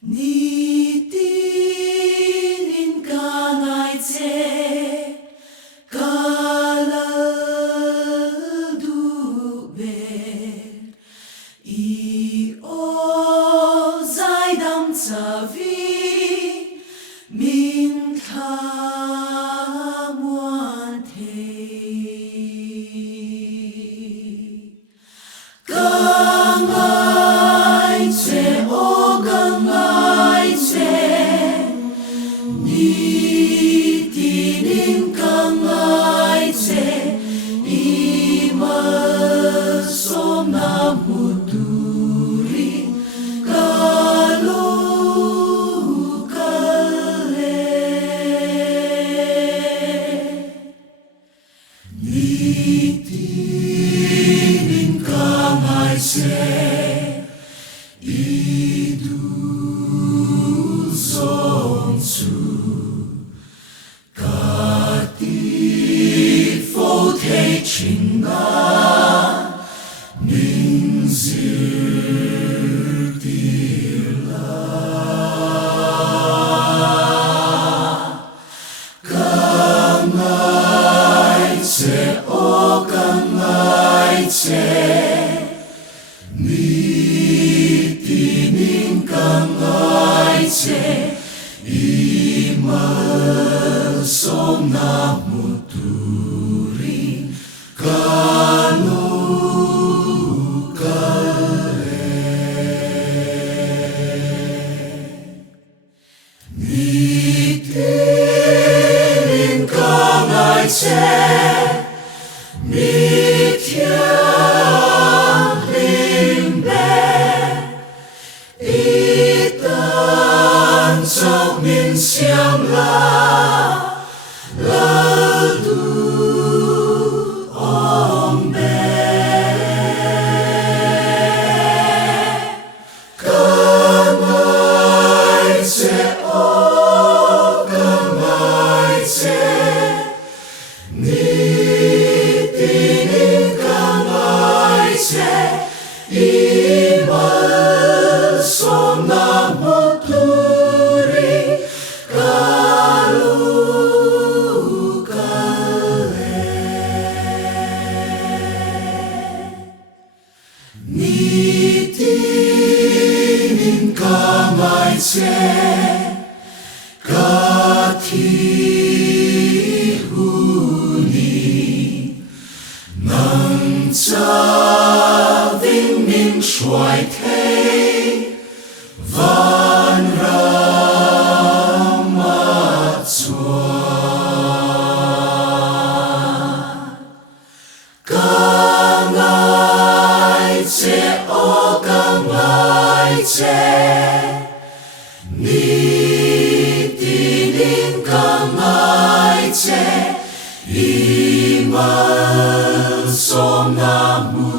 你的灵感爱着，卡拉杜贝，伊奥在当扎维，明他莫提，刚爱着。你的灵感爱着，伊玛索那木杜里卡鲁卡勒，你的灵感爱着，伊杜松树。情感明日的啦，刚爱着，哦，刚爱着，你的灵刚爱着，伊玛松那木杜。卡鲁卡勒，你的灵感爱着，你听灵呗，一旦照明响了，了都。你的灵感爱着，伊玛索那木杜里卡鲁卡勒，你的灵感爱着，卡提。这文明衰退，万人马转，刚爱着，哦，刚爱着，你的灵刚爱着，伊玛。索那木。